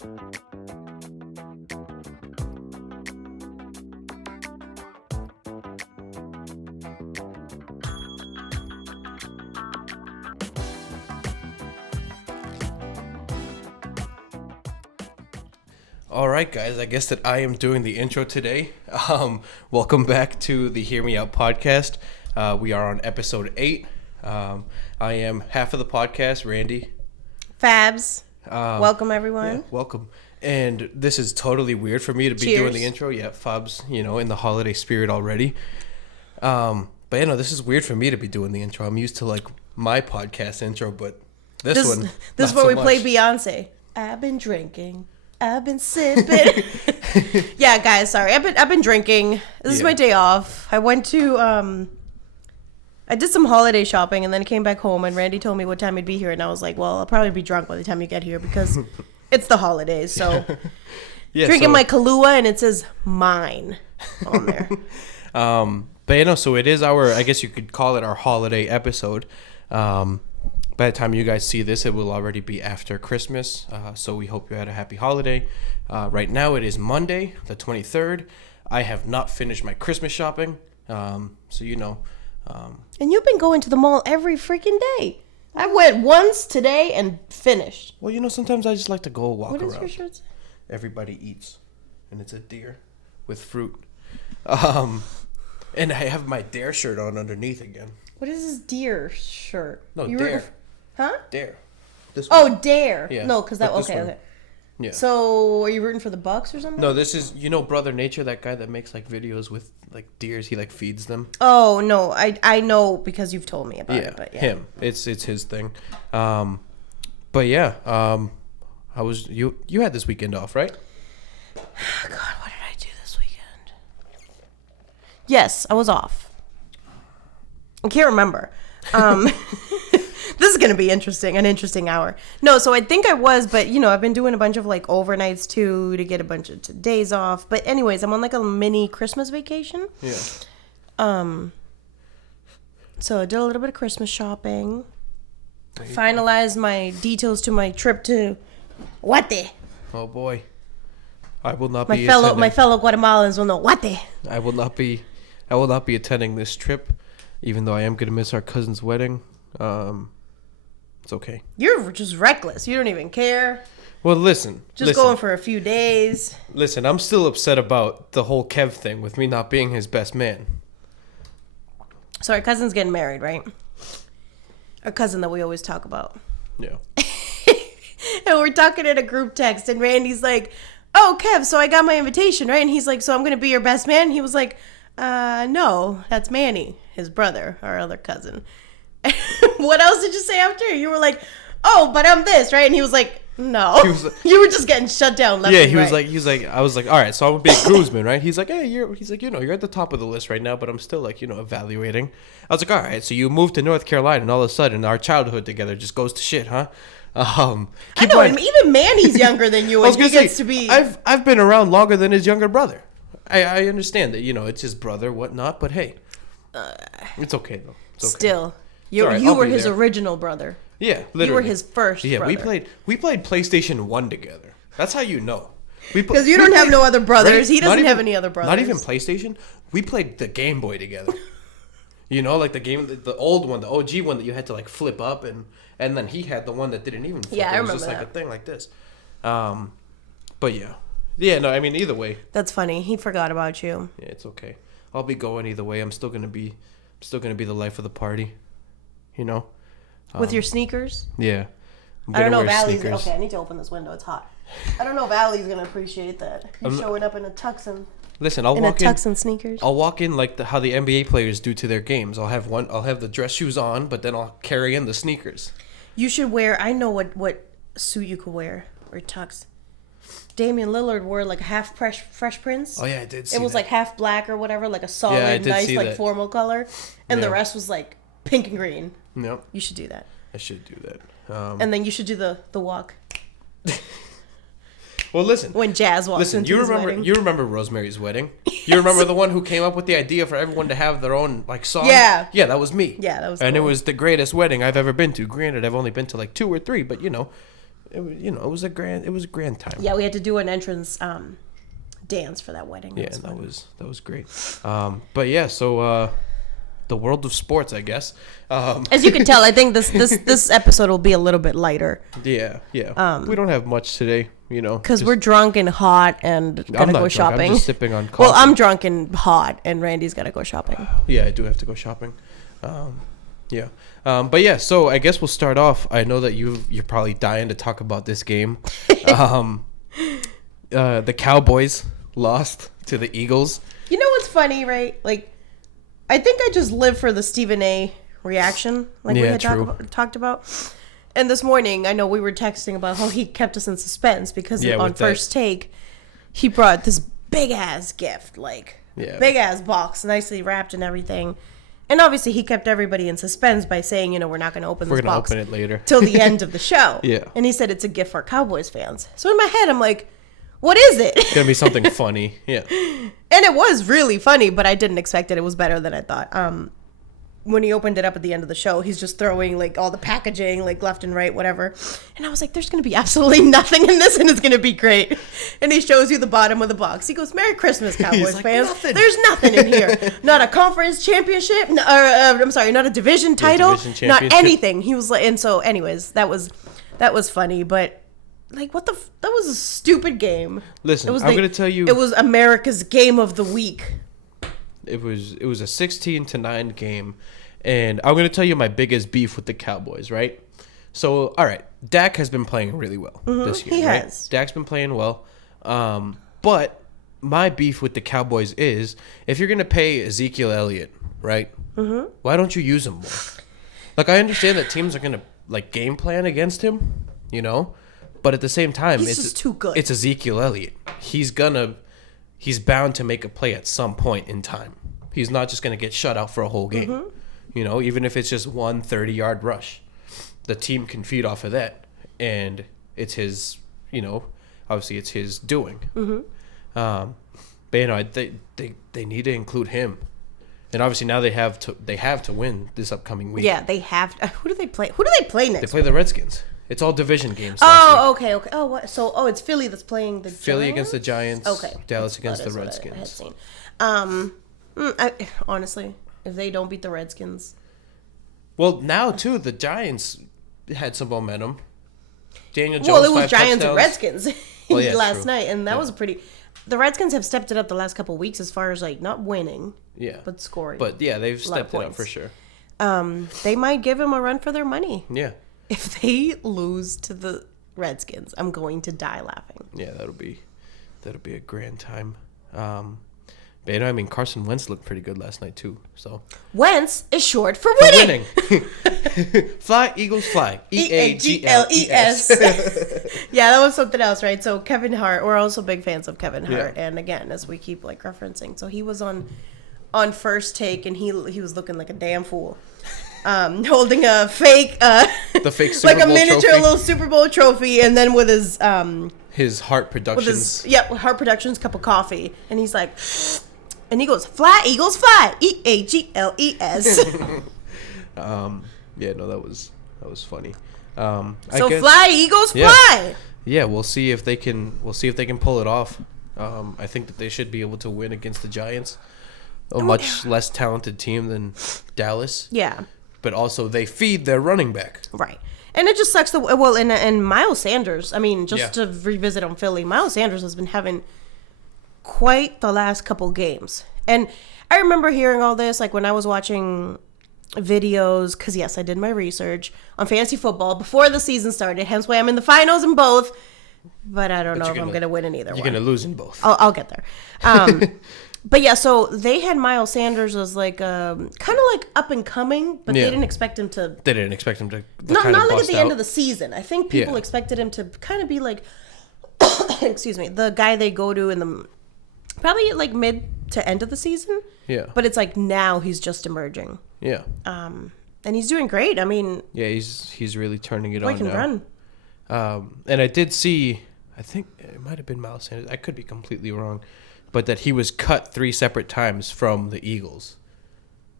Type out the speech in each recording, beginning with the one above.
All right, guys, I guess that I am doing the intro today. Welcome back to the Hear Me Out podcast. We are on episode 8. I am half of the podcast, Randy. Fabs. Welcome, everyone. Yeah, welcome. And this is totally weird for me to be doing the intro. Yeah, Fabs, in the holiday spirit already. But, this is weird for me to be doing the intro. I'm used to, my podcast intro, but this one, This is where we play Beyonce. I've been drinking. I've been sipping. Yeah, guys, sorry. I've been drinking. This is my day off. I went to I did some holiday shopping and then came back home and Randy told me what time he'd be here and I was like, well, I'll probably be drunk by the time you get here because it's the holidays. So drinking my Kahlua and it says mine on there. But so it is I guess you could call it our holiday episode. By the time you guys see this, it will already be after Christmas. So we hope you had a happy holiday. Right now it is Monday, the 23rd. I have not finished my Christmas shopping. And you've been going to the mall every freaking day. I went once today and finished. Well, sometimes I just like to go walk around. What does your shirt say? Everybody eats. And it's a deer with fruit. And I have my Dare shirt on underneath again. What is this deer shirt? No, Dare. Huh? Dare. This one. Oh, Dare. Yeah. No, because that... Okay. Yeah. So, are you rooting for the Bucks or something? No, this is... Brother Nature, that guy that makes, videos with, deers. He, feeds them. Oh, no. I know because you've told me about it. But yeah, him. It's his thing. But, yeah. How was... You had this weekend off, right? God, what did I do this weekend? Yes, I was off. I can't remember. This is going to be an interesting hour. No, so I think I was, but, I've been doing a bunch of, overnights, too, to get a bunch of days off. But anyways, I'm on, a mini Christmas vacation. Yeah. So I did a little bit of Christmas shopping. Finalized my details to my trip to Guate. Oh, boy. I will not be My fellow Guatemalans will know Guate. I will not be attending this trip, even though I am going to miss our cousin's wedding. It's okay. You're just reckless. You don't even care. Well, listen. Going for a few days. Listen, I'm still upset about the whole Kev thing with me not being his best man. So our cousin's getting married, right? Our cousin that we always talk about. Yeah. And we're talking in a group text, and Randy's like, oh, Kev, so I got my invitation, right? And he's like, so I'm going to be your best man? He was like, no, that's Manny, his brother, our other cousin. What else did you say after? You were like, oh, but I'm this, right? And he was like, no. You were just getting shut down left and right. He was like, I was like, all right, so I'm a big groomsman, right? He's like, hey, you're at the top of the list right now, but I'm still evaluating. I was like, all right, so you moved to North Carolina and all of a sudden our childhood together just goes to shit, huh? I know, and even Manny's younger than you, and he gets to be... I've been around longer than his younger brother. I understand that, it's his brother, whatnot, but hey, it's okay, though. It's okay. Still... You were his original brother. Yeah, literally. You were his first brother. We played PlayStation 1 together. That's how you know. Because you don't have no other brothers. Right? He doesn't have any other brothers. Not even PlayStation. We played the Game Boy together. The game, the old one, the OG one that you had to flip up, and then he had the one that didn't even flip. Yeah, I remember just that. A thing like this. But yeah. Yeah, no, I mean, either way. That's funny. He forgot about you. Yeah, it's okay. I'll be going either way. I'm still gonna be the life of the party. With your sneakers? Yeah. I don't know if Allie's... Okay, I need to open this window. It's hot. I don't know if Allie's going to appreciate that. You're showing up in a tux and... Listen, I'll walk in... tux and sneakers? I'll walk in how the NBA players do to their games. I'll have the dress shoes on, but then I'll carry in the sneakers. You should wear... I know what suit you could wear. Or tux. Damian Lillard wore a half Fresh Prince. Oh, yeah, I did see that. It was half black or whatever, a solid, nice, formal color. And the rest was pink and green. Yep. You should do that. I should do that. And then you should do the walk. Well, listen. When Jazz walks into his wedding. You remember Rosemary's Wedding? Yes. You remember the one who came up with the idea for everyone to have their own song? Yeah. Yeah, that was me. Yeah, that was And cool. It was the greatest wedding I've ever been to. Granted, I've only been to 2 or 3, but it was a grand time. Yeah, we had to do an entrance dance for that wedding. Yeah, that was great. But yeah, so the world of sports, I guess. As you can tell, I think this episode will be a little bit lighter. Yeah. We don't have much today, because we're drunk and hot and gotta go shopping. I'm just sipping on coffee. Well, I'm drunk and hot, and Randy's gotta go shopping. Yeah, I do have to go shopping. Yeah. But yeah, so I guess we'll start off. I know that you're probably dying to talk about this game. The Cowboys lost to the Eagles. You know what's funny, right? Like, I think I just live for the Stephen A. reaction, like we had talked about. And this morning, I know we were texting about how he kept us in suspense because on First Take, he brought this big-ass gift, big-ass box, nicely wrapped and everything. And obviously, he kept everybody in suspense by saying, we're not going to open this box. We're going to open it later. Till the end of the show. Yeah. And he said it's a gift for Cowboys fans. So in my head, I'm like, what is it? It's going to be something funny. Yeah. And it was really funny, but I didn't expect it. It was better than I thought. When he opened it up at the end of the show, he's just throwing all the packaging, left and right, whatever. And I was like, there's going to be absolutely nothing in this, and it's going to be great. And he shows you the bottom of the box. He goes, Merry Christmas, Cowboys fans. Nothing. There's nothing in here. Not a conference championship, not a division title, not anything. He was like, and so anyways, that was funny, but that was a stupid game. Listen, I'm going to tell you. It was America's game of the week. It was a 16-9 game, and I'm gonna tell you my biggest beef with the Cowboys, right? So, all right, Dak has been playing really well this year. He right? has. Dak's been playing well, but my beef with the Cowboys is if you're gonna pay Ezekiel Elliott, right? Why don't you use him more? I understand that teams are gonna game plan against him, but at the same time, it's just too good. It's Ezekiel Elliott. He's bound to make a play at some point in time. He's not just going to get shut out for a whole game. Even if it's just one 30-yard rush. The team can feed off of that. And it's his, obviously it's his doing. But, they need to include him. And obviously now they have to win this upcoming week. Yeah, they have to. Who do they play? Who do they play next? They play the Redskins. It's all division games. Oh, okay. Oh, what? So, it's Philly that's playing the Philly Giants? against the Giants. Okay. Dallas against the Redskins. I had seen. Honestly, if they don't beat the Redskins. Well, now, too, the Giants had some momentum. Daniel Jones, well, it was 5 Giants touchdowns. and Redskins last true. night, and that was pretty. The Redskins have stepped it up the last couple of weeks as far as not winning, but scoring. But yeah, they've stepped it up for sure. They might give him a run for their money. Yeah. If they lose to the Redskins, I'm going to die laughing. Yeah, that'll be a grand time. But Carson Wentz looked pretty good last night too. So Wentz is short for winning. Fly, Eagles, fly. EAGLES. Yeah, that was something else, right? So Kevin Hart, we're also big fans of Kevin Hart, and again, as we keep referencing, so he was on First Take, and he was looking like a damn fool. Holding a fake, the fake Super Bowl a miniature trophy. Little Super Bowl trophy, and then with his Heart Productions, Heart Productions cup of coffee, and he's like, and he goes, "Fly, Eagles, fly, EAGLES." Yeah, no, that was funny. Fly, Eagles, fly. Yeah, we'll see if they can pull it off. I think that they should be able to win against the Giants, a much less talented team than Dallas. Yeah. But also they feed their running back. Right. And it just sucks and Miles Sanders, to revisit on Philly, Miles Sanders has been having quite the last couple games. And I remember hearing all this when I was watching videos, because yes, I did my research on fantasy football before the season started, hence why I'm in the finals in both. But I don't know if I'm going to win in either one. You're going to lose in both. I'll get there. But yeah, so they had Miles Sanders as kind of up and coming, but they didn't expect him to. They didn't expect him to. Not at the end of the season. I think people expected him to kind of be excuse me, the guy they go to in the probably mid to end of the season. Yeah. But it's now he's just emerging. Yeah. And he's doing great. Yeah, he's really turning it on now. He can run. And I did see, I think it might have been Miles Sanders. I could be completely wrong. But that he was cut 3 separate times from the Eagles.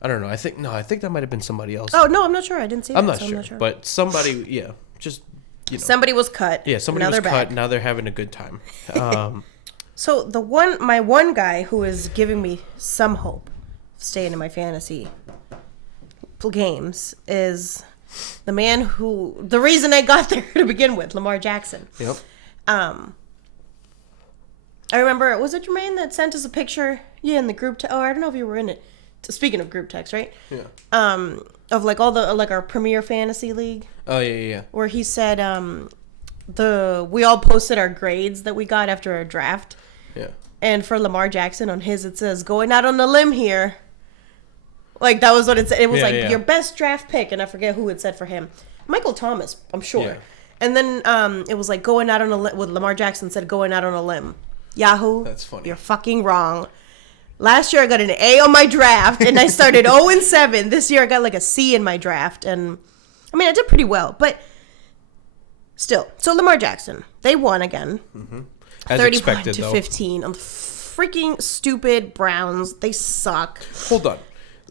I don't know. I think that might have been somebody else. Oh, no, I'm not sure. I didn't see that. I'm not sure. But somebody, just somebody was cut. Yeah, somebody was cut. Now they're having a good time. So my one guy who is giving me some hope of staying in my fantasy games is the man the reason I got there to begin with, Lamar Jackson. Yep. I remember, was it Jermaine that sent us a picture? Yeah, in the group text. Oh, I don't know if you were in it. Speaking of group text, right? Yeah. Of like all the our Premier Fantasy League. Oh yeah. Where he said we all posted our grades that we got after our draft. Yeah. And for Lamar Jackson on his, it says going out on a limb here. Like that was what it said. It was your best draft pick, and I forget who it said for him. Michael Thomas, I'm sure. Yeah. And then it was like going out on a limb. With Lamar Jackson said going out on a limb. Yahoo. That's funny. You're fucking wrong. Last year I got an A on my draft, and I started 0-7. This year I got like a C in my draft, and I mean I did pretty well, but still. So Lamar Jackson, they won again, 31-15 on the freaking stupid Browns. They suck. Hold on,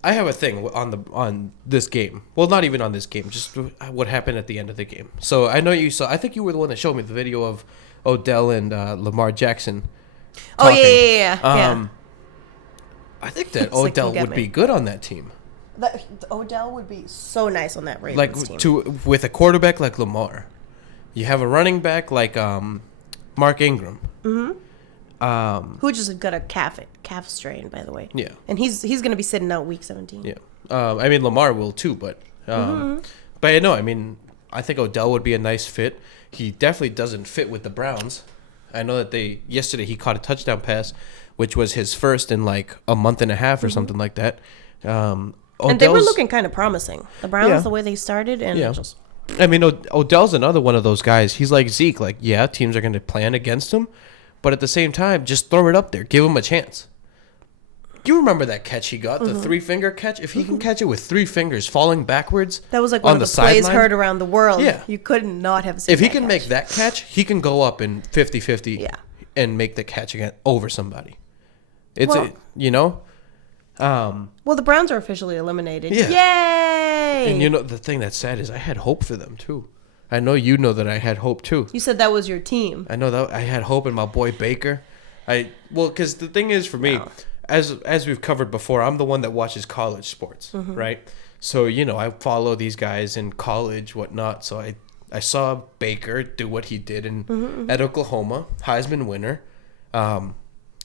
I have a thing on this game. Well, not even on this game, just what happened at the end of the game. So I know you saw. I think you were the one that showed me the video of Odell and Lamar Jackson talking. Oh yeah. I think that Odell would be good on that team. Odell would be so nice on that Ravens team. With a quarterback like Lamar, you have a running back like Mark Ingram. Mm-hmm. Who just got a calf strain, by the way. Yeah. And he's going to be sitting out week 17. Yeah. I mean Lamar will too, but no, I mean I think Odell would be a nice fit. He definitely doesn't fit with the Browns. I know that yesterday he caught a touchdown pass, which was his first in like a month and a half or something like that. And they were looking kind of promising. The Browns, the way they started, and just. I mean, Odell's another one of those guys. He's like Zeke. Like, yeah, teams are going to plan against him, but at the same time, just throw it up there. Give him a chance. You remember that catch he got, the 3-finger catch? If he can catch it with 3 fingers falling backwards, that was like one of the plays heard around the world. Yeah. You could not have seen if he can make that catch, he can go up in 50-50 and make the catch again over somebody. It's well, the Browns are officially eliminated. Yeah. Yay! And the thing that's sad is I had hope for them too. I know you know that I had hope too. You said that was your team. I know that I had hope in my boy Baker. Because the thing is for me, as we've covered before, I'm the one that watches college sports, right? So I follow these guys in college, whatnot. So I saw Baker do what he did at Oklahoma, Heisman winner.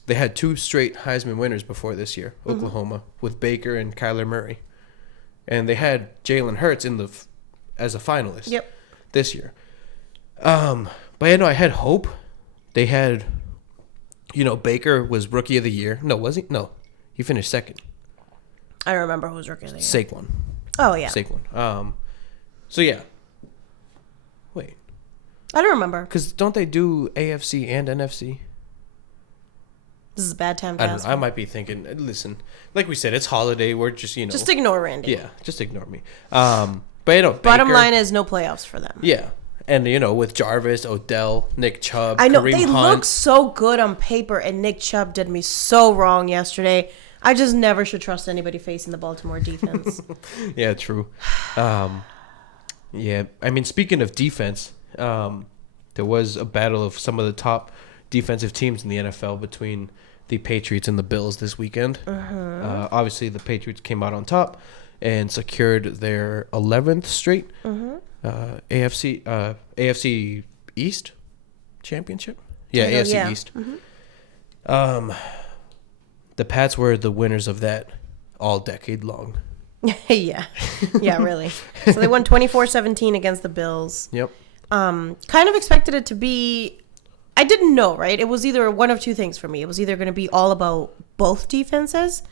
They had 2 straight Heisman winners before this year, Oklahoma, with Baker and Kyler Murray. And they had Jalen Hurts as a finalist this year. But I had hope. They had, Baker was Rookie of the Year. No, was he? No. He finished second. I don't remember who was Rookie of the Year. Saquon. Oh, yeah. Saquon. So, yeah. Wait. I don't remember. Because don't they do AFC and NFC? This is a bad time to ask. I might be thinking, listen, like we said, it's holiday. We're just, Just ignore Randy. Yeah, just ignore me. But, bottom line is no playoffs for them. Yeah. And, with Jarvis, Odell, Nick Chubb, I know, Kareem they Hunt. look so good on paper, and Nick Chubb did me so wrong yesterday. I just never should trust anybody facing the Baltimore defense. Yeah, true. Yeah, I mean, speaking of defense, there was a battle of some of the top defensive teams in the NFL between the Patriots and the Bills this weekend. Obviously, the Patriots came out on top and secured their 11th straight AFC East championship. Yeah, AFC East. The Pats were the winners of that all decade long. Yeah, really. So they won 24-17 against the Bills. Yep. Kind of expected it to be. I didn't know, right? It was either one of two things for me. It was either going to be all about both defenses,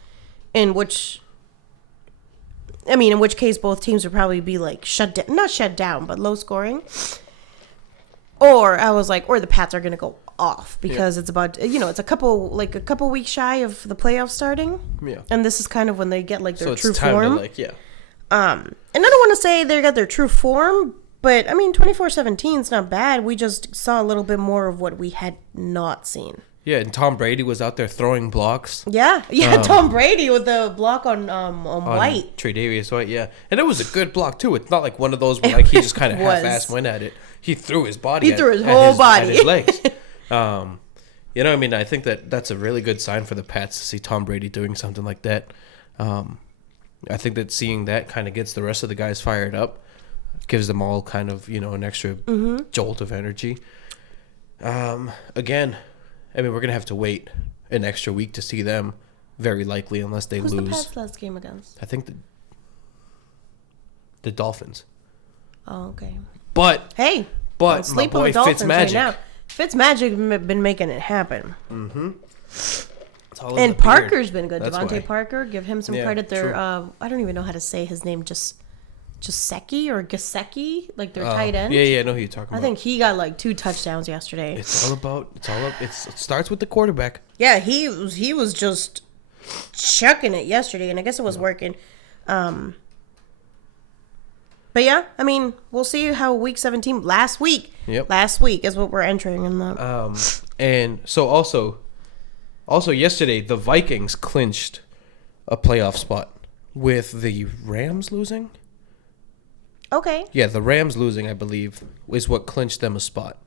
in which case both teams would probably be like not shut down, but low scoring. Or I was like, or the Pats are going to go off because it's about, it's a couple weeks shy of the playoffs starting. Yeah. And this is kind of when they get like their true form. And I don't want to say they got their true form, but I mean, 24-17 is not bad. We just saw a little bit more of what we had not seen. Yeah, and Tom Brady was out there throwing blocks. Yeah. Tom Brady with the block on White. Tre'Davious White, yeah. And it was a good block, too. It's not like one of those where like he just kind of half-assed went at it. He threw his body He threw his whole body. At his legs. You know, I mean, I think that's a really good sign for the Pats to see Tom Brady doing something like that. I think that seeing that kind of gets the rest of the guys fired up. Gives them all kind of, an extra jolt of energy. Again, I mean, we're going to have to wait an extra week to see them, very likely, unless they lose. Who's the Pats last game against? I think the Dolphins. Oh, okay. But don't sleep on the Dolphins Fitzmagic. right now. Fitzmagic been making it happen. Mm-hmm. And Parker's been good. Devontae Parker, give him some credit there. I don't even know how to say his name. Jasecki or Gasecki, like their tight end. Yeah, I know who you're talking about. I think he got like 2 touchdowns yesterday. It starts with the quarterback. Yeah, he was just chucking it yesterday, and I guess it was working. But yeah, I mean, we'll see how week 17 last week is what we're entering in the. And so also yesterday the Vikings clinched a playoff spot with the Rams losing. Okay. Yeah, the Rams losing, I believe, is what clinched them a spot.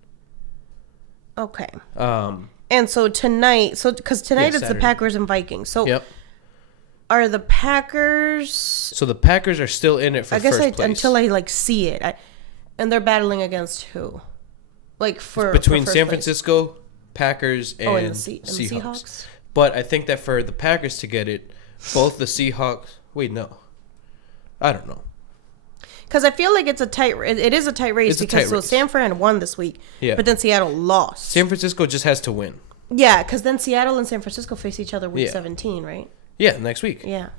Okay. And so tonight, because tonight it's the Packers and Vikings. So are the Packers? So the Packers are still in it for first place. Until I see it, and they're battling against who? Like between for San Francisco, Packers, and, and the Seahawks. But I think that for the Packers to get it, both the Seahawks. Wait, no, I don't know. Because I feel like it's a tight. It is a tight race San Fran won this week, but then Seattle lost. San Francisco just has to win. Yeah, because then Seattle and San Francisco face each other week 17, right? Yeah, next week. Yeah.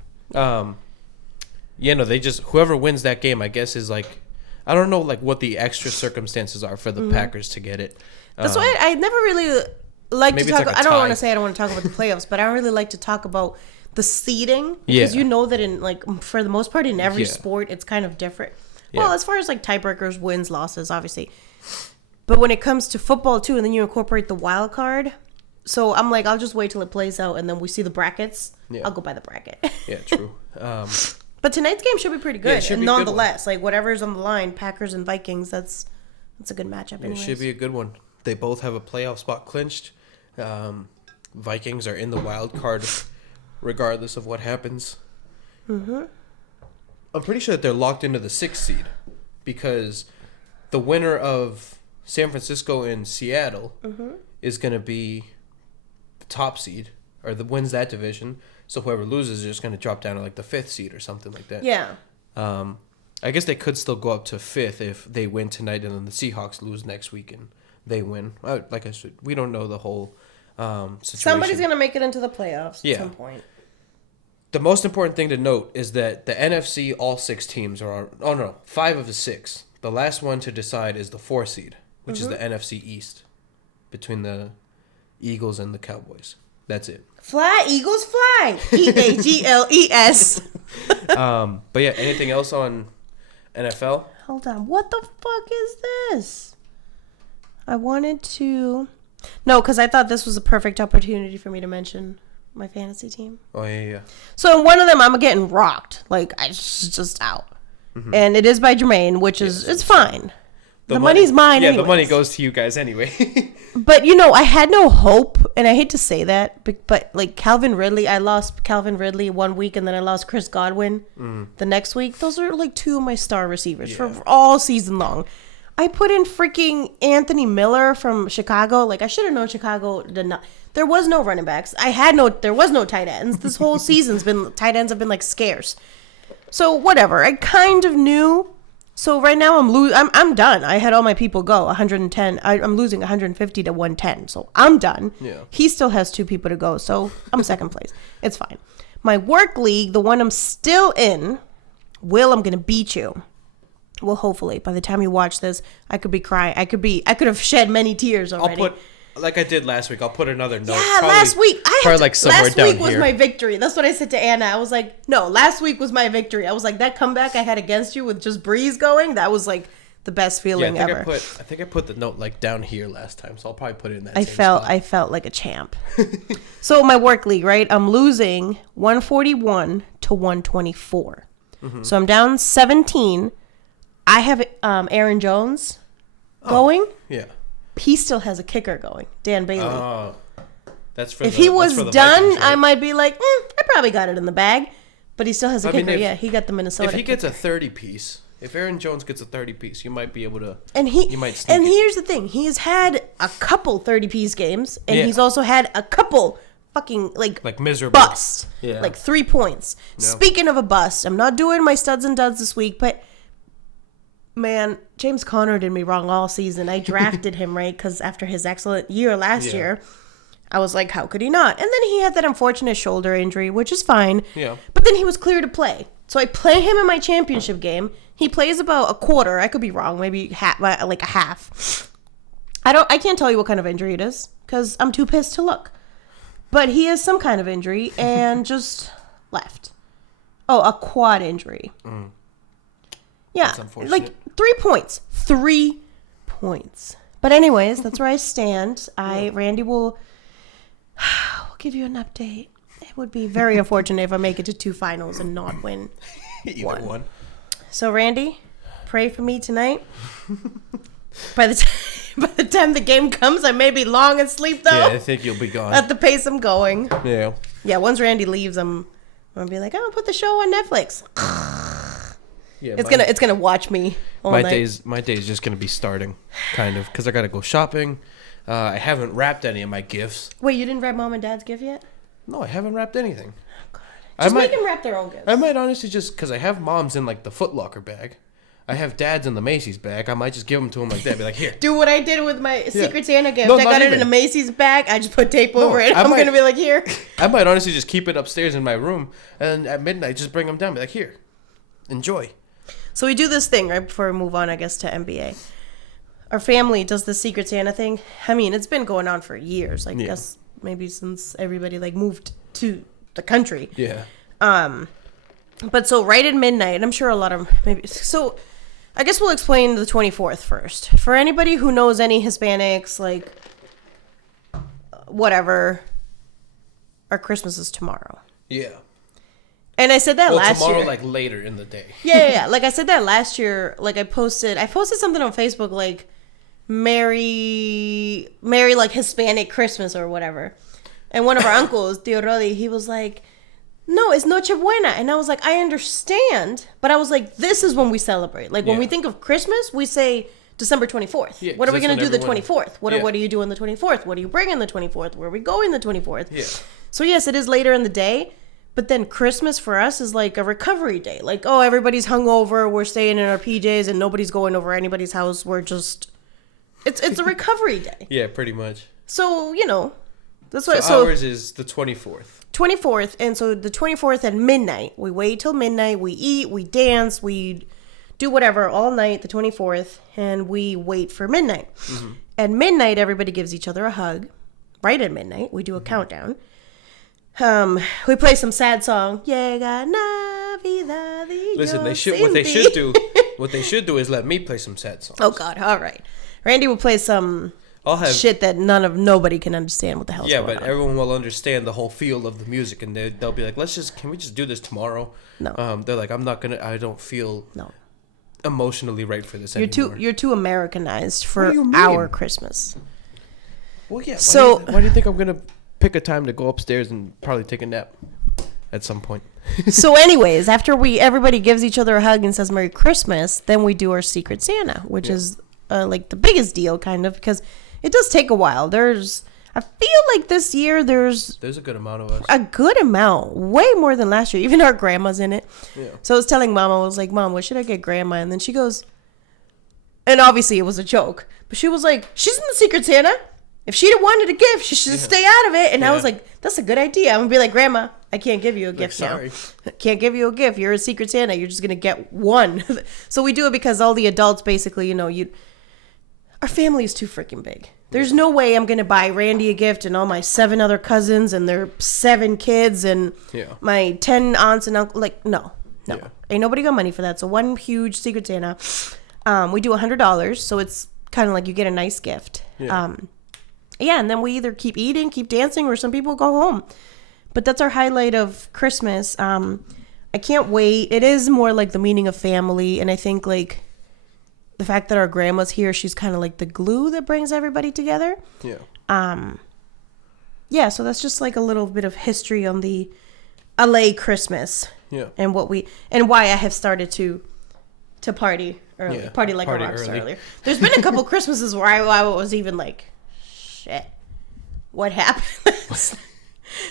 They just whoever wins that game, I guess, is like, I don't know, like what the extra circumstances are for the Packers to get it. That's why I never really like to talk. I don't want to talk about the playoffs, but I don't really like to talk about the seeding because you know that in for the most part in every sport it's kind of different. Well, as far as like tiebreakers, wins, losses, obviously. But when it comes to football too, and then you incorporate the wild card, so I'm like, I'll just wait till it plays out, and then we see the brackets. Yeah. I'll go by the bracket. Yeah, true. But tonight's game should be pretty good. Yeah, and nonetheless, like whatever's on the line, Packers and Vikings, that's a good matchup. It should be a good one. They both have a playoff spot clinched. Vikings are in the wild card, regardless of what happens. Mm-hmm. I'm pretty sure that they're locked into the 6th seed because the winner of San Francisco and Seattle is going to be the top seed or wins that division. So whoever loses is just going to drop down to like the 5th seed or something like that. Yeah. I guess they could still go up to 5th if they win tonight and then the Seahawks lose next week and they win. Like I said, we don't know the whole situation. Somebody's going to make it into the playoffs at some point. The most important thing to note is that the NFC, all 6 teams are 5 of the 6. The last one to decide is the 4 seed, which is the NFC East, between the Eagles and the Cowboys. That's it. Fly, Eagles, fly! EAGLES. But yeah, anything else on NFL? Hold on. What the fuck is this? I wanted to... No, because I thought this was a perfect opportunity for me to mention my fantasy team. Oh, yeah. So in one of them, I'm getting rocked. Like, I just out. Mm-hmm. And it is by Jermaine, which is, it's fine. The money's mine anyways. The money goes to you guys anyway. But, I had no hope, and I hate to say that, but like Calvin Ridley, I lost Calvin Ridley 1 week, and then I lost Chris Godwin the next week. Those are like 2 of my star receivers for all season long. I put in freaking Anthony Miller from Chicago. Like, I should have known Chicago did not. There was no running backs. There was no tight ends. This whole season's tight ends have been like scarce. So whatever. I kind of knew. So right now I'm done. I had all my people go 110. I'm losing 150 to 110. So I'm done. Yeah. He still has 2 people to go. So I'm second place. It's fine. My work league, the one I'm still in, I'm going to beat you. Well, hopefully by the time you watch this, I could be crying. I could have shed many tears already. Like I did last week, I'll put another note. Yeah, last week. Last week was here. my victory. That's what I said to Anna. I was like, no, last week was my victory. I was like, that comeback I had against you with just Breeze going, that was like the best feeling ever. I think I put the note like down here last time, so I'll probably put it in that. I felt like a champ. So my work league, right? I'm losing 141 to 124. So I'm down 17. I have Aaron Jones going. Yeah. He still has a kicker going, Dan Bailey. If he was done, Vikings, right? I might be like, I probably got it in the bag. But he still has a kicker. He got the Minnesota. If he kicker. gets a 30 piece, if Aaron Jones gets a 30 piece, you might be able to. You might. And here's the thing: he has had a couple 30 piece games, and he's also had a couple fucking like miserable bust, like 3 points. No. Speaking of a bust, I'm not doing my studs and duds this week, but man, James Conner did me wrong all season. I drafted him right because after his excellent year last year. I was like, how could he not? And then he had that unfortunate shoulder injury, which is fine. Yeah. But then he was clear to play. So I play him in my championship game. He plays about a quarter. I could be wrong. Maybe like a half. I can't tell you what kind of injury it is because I'm too pissed to look. But he has some kind of injury and just left. Oh, a quad injury. Yeah. Like 3 points. 3 points. But anyways, that's where I stand. Randy will... I'll give you an update. It would be very unfortunate if I make it to 2 finals and not win either one. So, Randy, pray for me tonight. By the time the game comes, I may be long asleep, though. Yeah, I think you'll be gone. At the pace I'm going. Yeah. Yeah, once Randy leaves, I'm going to be like, I'm going to put the show on Netflix. Yeah, it's gonna watch me all night. My day's just going to be starting, kind of, because I got to go shopping. I haven't wrapped any of my gifts. Wait, you didn't wrap Mom and Dad's gift yet? No, I haven't wrapped anything. Oh, God. Just make them wrap their own gifts. I might honestly just, because I have Mom's in, like, the Foot Locker bag. I have Dad's in the Macy's bag. I might just give them to him like that. Be like, here. Do what I did with my Secret Santa gift. I got it in a Macy's bag. I just put tape over it. I'm going to be like, here. I might honestly just keep it upstairs in my room. And at midnight, just bring them down. Be like, here. Enjoy. So we do this thing right before we move on, I guess, to NBA. Our family does the Secret Santa thing. I mean, it's been going on for years. I guess maybe since everybody like moved to the country. Yeah. But so right at midnight, I'm sure a lot of maybe. So I guess we'll explain the 24th first. For anybody who knows any Hispanics, like whatever, our Christmas is tomorrow. Yeah. And I said that last year. Tomorrow, like later in the day. Yeah. Like I said that last year. Like I posted something on Facebook like Merry like Hispanic Christmas or whatever. And one of our uncles, Tio Rodi, he was like, no, it's Nochebuena. And I was like, I understand. But I was like, this is when we celebrate. Like when we think of Christmas, we say December 24th. Yeah, what are we going to do the 24th? What do you do on the 24th? What do you bring on the 24th? Where are we going the 24th? Yeah. So yes, it is later in the day. But then Christmas for us is like a recovery day. Like, oh, everybody's hungover. We're staying in our PJs and nobody's going over anybody's house. We're just... It's a recovery day. Yeah, pretty much. So, that's why... So ours is the 24th. 24th. And so the 24th at midnight. We wait till midnight. We eat. We dance. We do whatever all night, the 24th. And we wait for midnight. Mm-hmm. At midnight, everybody gives each other a hug. Right at midnight. We do a countdown. We play some sad song. Llega Navidad. Listen, what they should do is let me play some sad songs. Oh God, all right. Randy will play some shit that nobody can understand what the hell's going on. Yeah, but everyone will understand the whole feel of the music, and they'll be like, can we just do this tomorrow? No. They're like, I don't feel emotionally right for this anymore. You're too Americanized for our Christmas. Well, yeah. So why do you think I'm gonna pick a time to go upstairs and probably take a nap at some point? So anyways, after everybody gives each other a hug and says Merry Christmas, then we do our Secret Santa, which is like the biggest deal kind of, because it does take a while. I feel like this year there's a good amount of us. A good amount, way more than last year. Even our grandma's in it. Yeah. So I was telling Mom, I was like, Mom, what should I get Grandma? And then she goes, and obviously it was a joke, but she was like, she's in the Secret Santa. If she'd have wanted a gift, she should stay out of it. And I was like, that's a good idea. I'm going to be like, Grandma, I can't give you a gift now. I can't give you a gift. You're a Secret Santa. You're just going to get one. So we do it because all the adults basically, our family is too freaking big. There's no way I'm going to buy Randy a gift and all my 7 other cousins and their 7 kids and my 10 aunts and uncles. Like, no. Yeah. Ain't nobody got money for that. So one huge Secret Santa. We do $100, so it's kind of like you get a nice gift. Yeah. And then we either keep eating, keep dancing, or some people go home. But that's our highlight of Christmas. I can't wait. It is more like the meaning of family, and I think like the fact that our grandma's here, she's kind of like the glue that brings everybody together. Yeah. Yeah, so that's just like a little bit of history on the LA Christmas. Yeah. And why I have started to party early. Yeah, Party like party a rock star early. earlier. There's been a couple Christmases where I was even like, shit, what happened?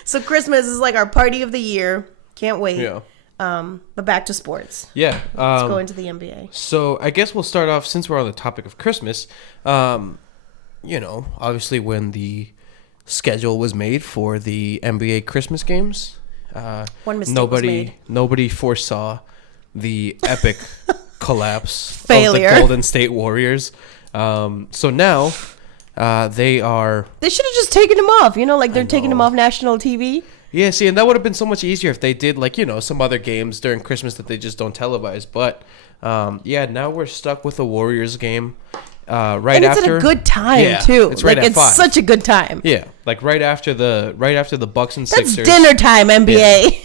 So Christmas is like our party of the year. Can't wait. Yeah. But back to sports. Yeah. Let's go into the NBA. So I guess we'll start off, since we're on the topic of Christmas. Obviously when the schedule was made for the NBA Christmas games, One mistake was made. nobody foresaw the epic collapse Failure. of the Golden State Warriors. So now they are. They should have just taken him off. Like they're taking him off national TV. Yeah, see, and that would have been so much easier if they did, like, some other games during Christmas that they just don't televise. But, now we're stuck with the Warriors game right and it's after. at a good time, too. It's right at 5. It's such a good time. Yeah, like right after the Bucks and That's Sixers. dinner time, NBA. Yeah.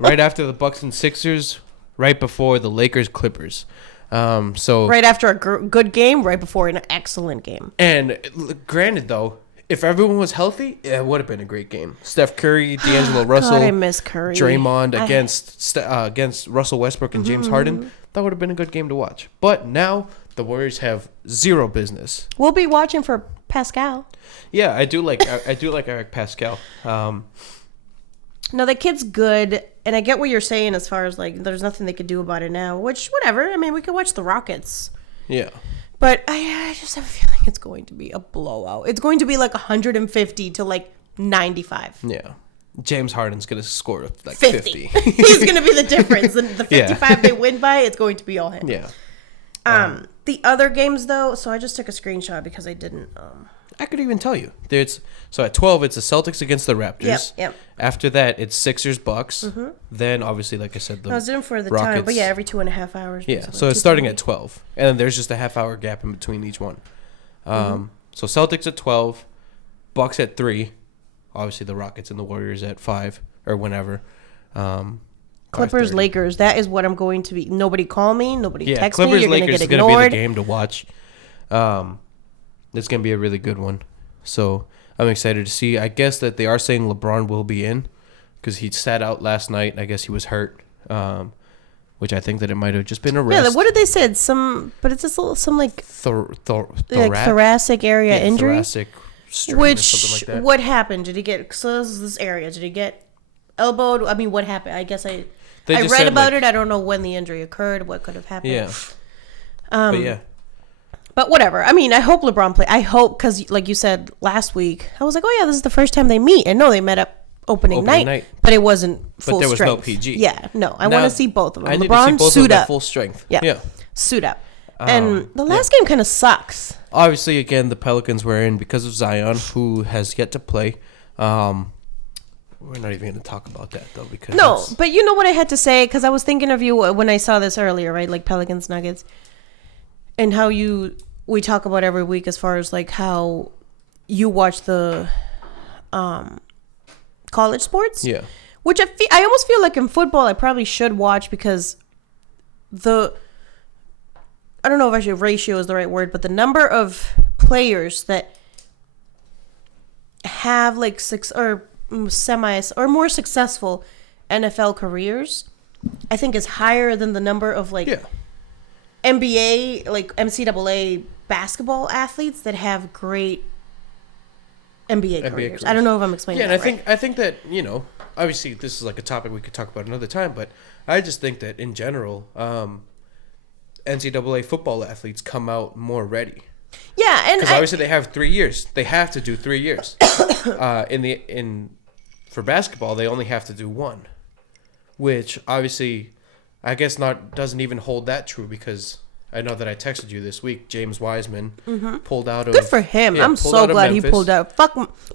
Right after the Bucks and Sixers, right before the Lakers Clippers. So right after a good game, right before an excellent game. And granted, though, if everyone was healthy, it would have been a great game. Steph Curry, D'Angelo Russell, God, I miss Curry. Draymond against Russell Westbrook and James Harden. That would have been a good game to watch. But now the Warriors have zero business. We'll be watching for Pascal. Yeah, I do like Eric Pascal. No, the kid's good, and I get what you're saying as far as like there's nothing they could do about it now. Which whatever. I mean, we could watch the Rockets. Yeah. But I just have a feeling it's going to be a blowout. It's going to be like 150 to like 95. Yeah. James Harden's going to score like 50. He's going to be the difference. The 55 they win by, it's going to be all him. Yeah. The other games, though, so I just took a screenshot because I didn't. I could even tell you. So at 12, it's the Celtics against the Raptors. Yep. After that, it's Sixers Bucks. Then, obviously, like I said, the I was doing for the Rockets. time, but yeah, every 2.5 hours. Yeah, basically. so it's starting at 12. And then there's just a half-hour gap in between each one. So Celtics at 12, Bucks at 3. Obviously, the Rockets and the Warriors at 5 or whenever. Clippers, 5:30. Lakers. That is what I'm going to be. Nobody call me. Nobody text Clippers, me. You're going to Lakers get is going to be the ignored. game to watch. It's going to be a really good one. So I'm excited to see. I guess that they are saying LeBron will be in because he sat out last night. I guess he was hurt, which I think that it might have just been a rest. Yeah, what did they say? But it's just some like thoracic area injury. Thoracic strain or something like that. What happened? Did he get? So this is this area. Did he get elbowed? I mean, what happened? I guess I read about it. I don't know when the injury occurred. What could have happened? Yeah. But yeah. But whatever. I mean, I hope LeBron play. I hope because, like you said last week, I was like, oh yeah, this is the first time they meet. And no, they met up opening night, but it wasn't full strength. But there was no PG. Yeah, no. I want to see both of them. I need LeBron, to see both suit of them up. at full strength. Yeah. Suit up. And the last game kind of sucks. Obviously, again, the Pelicans were in because of Zion, who has yet to play. We're not even going to talk about that, though. Because but you know what I had to say? Because I was thinking of you when I saw this earlier, right? Like Pelicans, Nuggets. And how we talk about every week as far as like how you watch the college sports. Yeah. Which I almost feel like in football I probably should watch because I don't know if actually ratio is the right word, but the number of players that have like more successful NFL careers, I think is higher than the number of like NBA, like NCAA basketball athletes that have great NBA careers. I don't know if I'm explaining that right. I think that, obviously this is like a topic we could talk about another time, but I just think that in general, NCAA football athletes come out more ready. Yeah, and because obviously they have 3 years. They have to do 3 years. For basketball, they only have to do 1, which obviously I guess doesn't even hold that true because I know that I texted you this week. James Wiseman pulled out of. Good for him. I'm so glad he pulled out.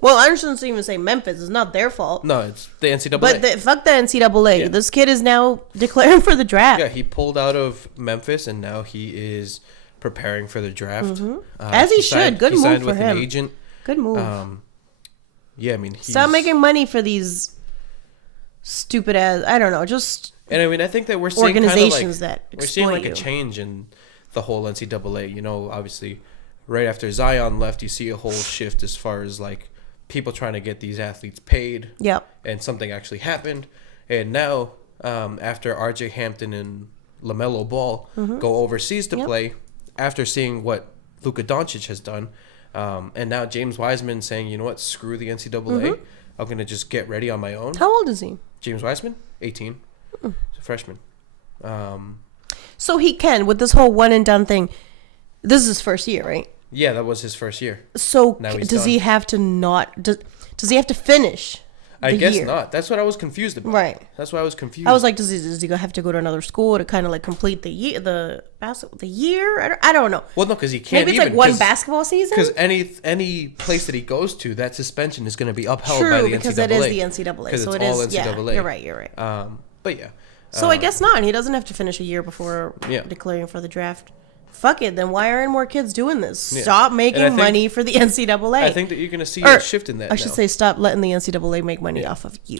Well, I shouldn't even say Memphis. It's not their fault. No, it's the NCAA. But fuck the NCAA. Yeah. This kid is now declaring for the draft. Yeah, he pulled out of Memphis, and now he is preparing for the draft. As he should. Good he move signed for with him. An agent. Good move. Yeah, I mean, stop making money for these stupid ass. I don't know, just. And I mean, I think that we're seeing organizations kind of that we're seeing like you. a change in the whole NCAA. You know, obviously, right after Zion left, you see a whole shift as far as like people trying to get these athletes paid. Yep. And something actually happened, and now after RJ Hampton and LaMelo Ball go overseas to play, after seeing what Luka Doncic has done, and now James Wiseman saying, you know what, screw the NCAA, I'm gonna just get ready on my own. How old is he? James Wiseman, 18. He's a freshman. So he can, with this whole one and done thing, this is his first year, right? Yeah, that was his first year. So does done. He have to not, does he have to finish I guess not. That's what I was confused about. Right. That's why I was confused. I was like, does he have to go to another school to kind of like complete the year, the year? I don't know. Well, no, because he can't. Maybe it's like one basketball season. Because any place that he goes to, that suspension is going to be upheld by the NCAA. Because it is the NCAA. Because so it's it all is. NCAA. Yeah, you're right. But yeah. So I guess not. He doesn't have to finish a year before declaring for the draft. Fuck it. Then why aren't more kids doing this? Yeah. Stop making money for the NCAA. I think that you're going to see a shift in that. I should say, stop letting the NCAA make money off of you.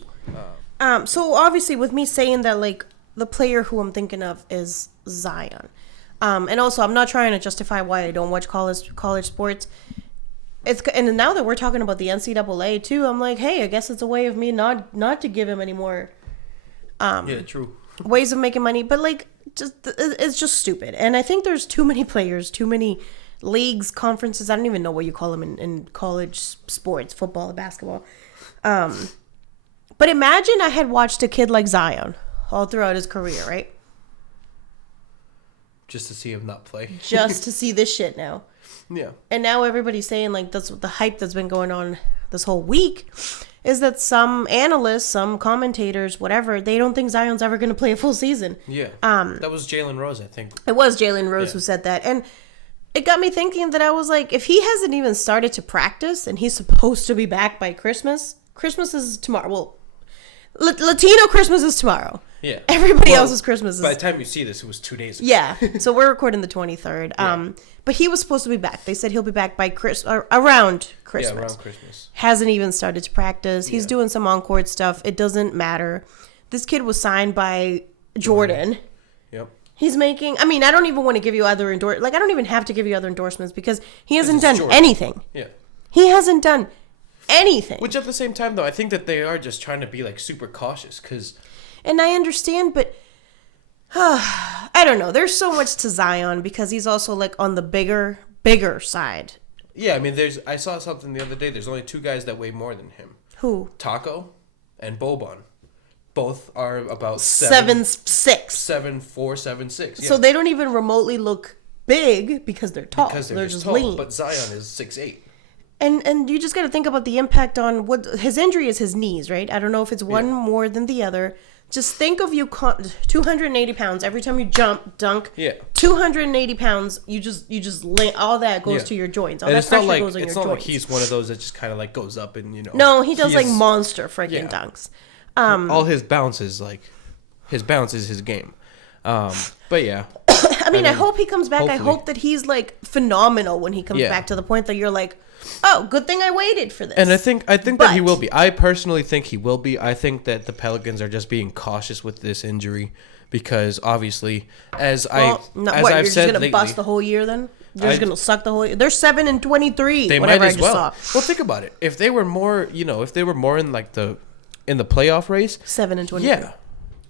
So obviously, with me saying that, like, the player who I'm thinking of is Zion, and also I'm not trying to justify why I don't watch college sports. And now that we're talking about the NCAA too, I'm like, hey, I guess it's a way of me not to give him any more. Yeah, true. Ways of making money, but like, it's just stupid. And I think there's too many players, too many leagues, conferences. I don't even know what you call them in college sports, football, basketball. But imagine I had watched a kid like Zion all throughout his career, right? Just to see him not play. Just to see this shit now. Yeah. And now everybody's saying, like, that's the hype that's been going on this whole week is that some analysts, some commentators, whatever, they don't think Zion's ever going to play a full season. Yeah. That was Jalen Rose, I think. It was Jalen Rose who said that. And it got me thinking that I was like, if he hasn't even started to practice and he's supposed to be back by Christmas is tomorrow. Well, Latino Christmas is tomorrow. Yeah. Everybody else's Christmas is... By the time you see this, it was 2 days ago. Yeah. So we're recording the 23rd. Yeah. But he was supposed to be back. They said he'll be back by around Christmas. Yeah, around Christmas. Hasn't even started to practice. He's doing some on-court stuff. It doesn't matter. This kid was signed by Jordan. Yep. He's making... I mean, I don't even want to give you other I don't even have to give you other endorsements because he hasn't done anything. Yeah. He hasn't done anything. Which at the same time, though, I think that they are just trying to be, like, super cautious because... And I understand, but... I don't know. There's so much to Zion because he's also, like, on the bigger side. Yeah, I mean, I saw something the other day. There's only 2 guys that weigh more than him. Who? Taco and Boban. Both are about 7'6". 7'4", 7'6". Yeah. So they don't even remotely look big because they're tall. Because they're just tall, lean. But Zion is 6'8". And you just got to think about the impact on what his injury is. His knees, right? I don't know if it's one more than the other. Just think of you 280 pounds every time you jump, dunk. Yeah. 280 pounds. You just lay, all that goes to your joints. All and that pressure goes on your joints. It's not like he's one of those that just kind of like goes up and No, he does like monster freaking dunks. All his bounce is his game. But yeah. I mean, I hope he comes back. Hopefully. I hope that he's like phenomenal when he comes back to the point that you're like, oh, good thing I waited for this. And I think that he will be. I personally think he will be. I think that the Pelicans are just being cautious with this injury because obviously, I've said you're just gonna lately, bust the whole year then? You're just gonna suck the whole year? They're 7-23. They might as well. Well, think about it. If they were more, in like in the playoff race, 7-23. Yeah.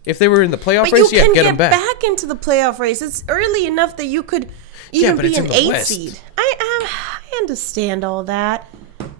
If they were in the playoff race, get them back. Back into the playoff race. It's early enough that you could even be an 8 seed. I understand all that.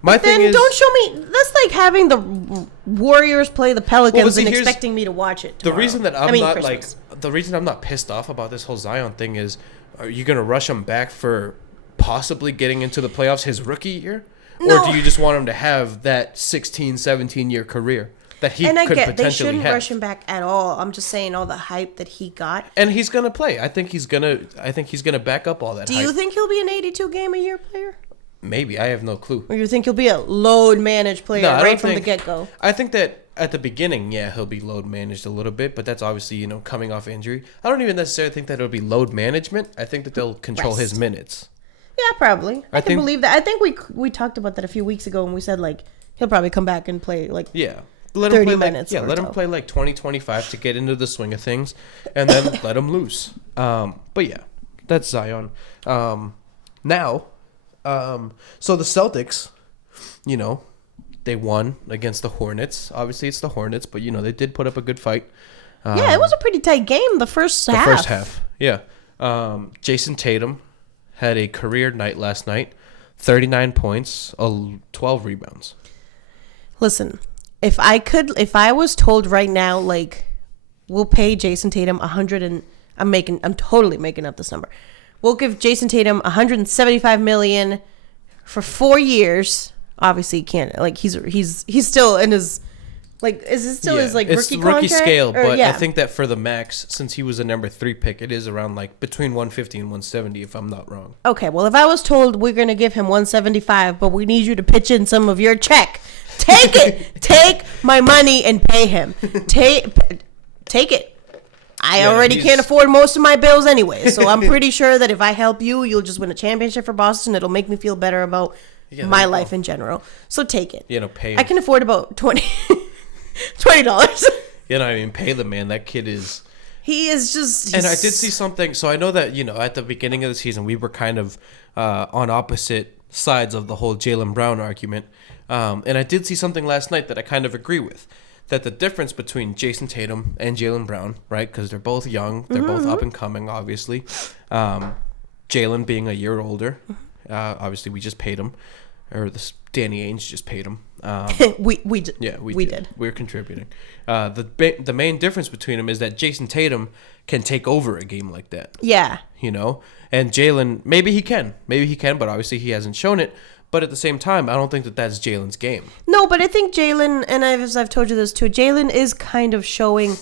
My thing is, don't show me. That's like having the Warriors play the Pelicans and expecting me to watch it tomorrow. The reason that the reason I'm not pissed off about this whole Zion thing is, are you gonna rush him back for possibly getting into the playoffs his rookie year, or do you just want him to have that 16, 17-year career? That he could potentially they shouldn't rush him back at all. I'm just saying all the hype that he got. And he's gonna play. I think he's gonna back up all that. Do you think he'll be an 82 game a year player? Maybe. I have no clue. Or you think he'll be a load managed player from the get go? I think that at the beginning, yeah, he'll be load managed a little bit, but that's obviously, coming off injury. I don't even necessarily think that it'll be load management. I think that they'll control his minutes. Yeah, probably. I can believe that. I think we talked about that a few weeks ago, and we said, like, he'll probably come back and play, like, let 30 minutes. Let him play, like, 20, 25 to get into the swing of things, and then let him loose. But, yeah, that's Zion. Now, so the Celtics, they won against the Hornets. Obviously, it's the Hornets, but, they did put up a good fight. Yeah, it was a pretty tight game the first half. The first half, yeah. Jason Tatum had a career night last night. 39 points, 12 rebounds. Listen, if I was told right now, like, we'll pay Jason Tatum 100 and I'm totally making up this number. We'll give Jason Tatum 175 million for 4 years. Obviously, he can't, like, he's still in his, like, is it still his, like, it's rookie contract? It's rookie scale, but I think that for the max, since he was a number 3 pick, it is around, like, between 150 and 170, if I'm not wrong. Okay, well, if I was told we're going to give him 175, but we need you to pitch in some of your check, take it. Take my money and pay him. Take it. I already can't afford most of my bills anyway, so I'm pretty sure that if I help you, you'll just win a championship for Boston. It'll make me feel better about my life in general. So take it. Pay him. I can afford about $20. Pay the man. That kid is... He is just... And I did see something. So I know that, at the beginning of the season, we were kind of on opposite sides of the whole Jaylen Brown argument. And I did see something last night that I kind of agree with. That the difference between Jason Tatum and Jaylen Brown, right? Because they're both young. They're both up and coming, obviously. Jaylen being a year older. Obviously, we just paid him. Or Danny Ainge just paid him. We did. Yeah, we did. We're contributing. The main difference between them is that Jason Tatum can take over a game like that. Yeah. And Jaylen, maybe he can, but obviously he hasn't shown it. But at the same time, I don't think that that's Jaylen's game. No, but I think Jaylen, and as I've told you this too, Jaylen is kind of showing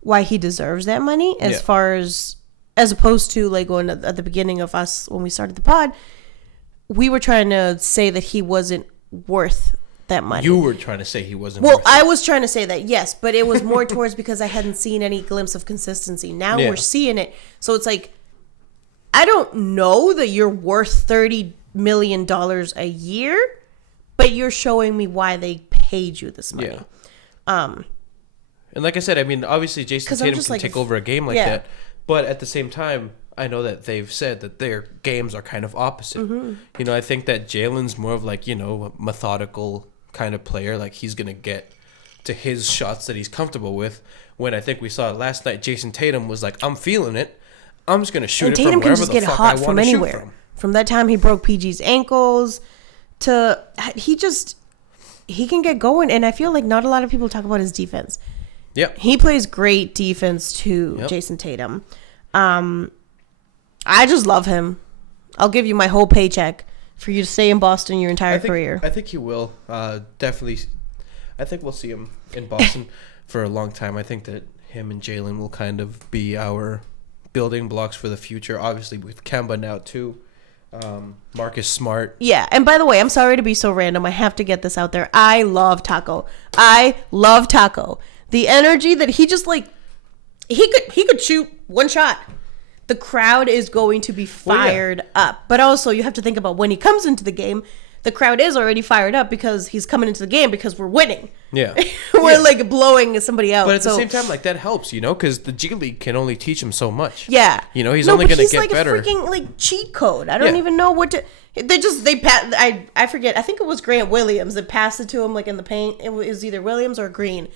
why he deserves that money as opposed to, like, when at the beginning of us, when we started the pod, we were trying to say that he wasn't worth that money. You were trying to say he wasn't worth it. I was trying to say that, yes, but it was more towards because I hadn't seen any glimpse of consistency. Now we're seeing it. So it's like, I don't know that you're worth $30 million a year, but you're showing me why they paid you this money. And like I said, I mean, obviously Jason Tatum can take over a game like that, but at the same time, I know that they've said that their games are kind of opposite. I think that Jaylen's more of, like, a methodical kind of player. Like, he's going to get to his shots that he's comfortable with. When I think we saw it last night, Jason Tatum was like, I'm feeling it. I'm just going to shoot it from wherever the fuck I want to shoot from. From that time he broke PG's ankles to he can get going, and I feel like not a lot of people talk about his defense. Yep. He plays great defense too, Jason Tatum. I just love him. I'll give you my whole paycheck for you to stay in Boston your entire career. I think he will. Definitely. I think we'll see him in Boston for a long time. I think that him and Jaylen will kind of be our building blocks for the future. Obviously, with Kemba now too. Marcus Smart. Yeah, and by the way, I'm sorry to be so random. I have to get this out there. I love Taco. The energy that he just, like, he could shoot one shot. The crowd is going to be fired up. But also, you have to think about when he comes into the game, the crowd is already fired up because he's coming into the game because we're winning. Yeah. We're like blowing somebody out. But at the same time, like, that helps, because the G League can only teach him so much. Yeah. He's only going to get better. He's like a freaking, like, cheat code. I don't even know what to... I forget. I think it was Grant Williams that passed it to him, like, in the paint. It was either Williams or Green.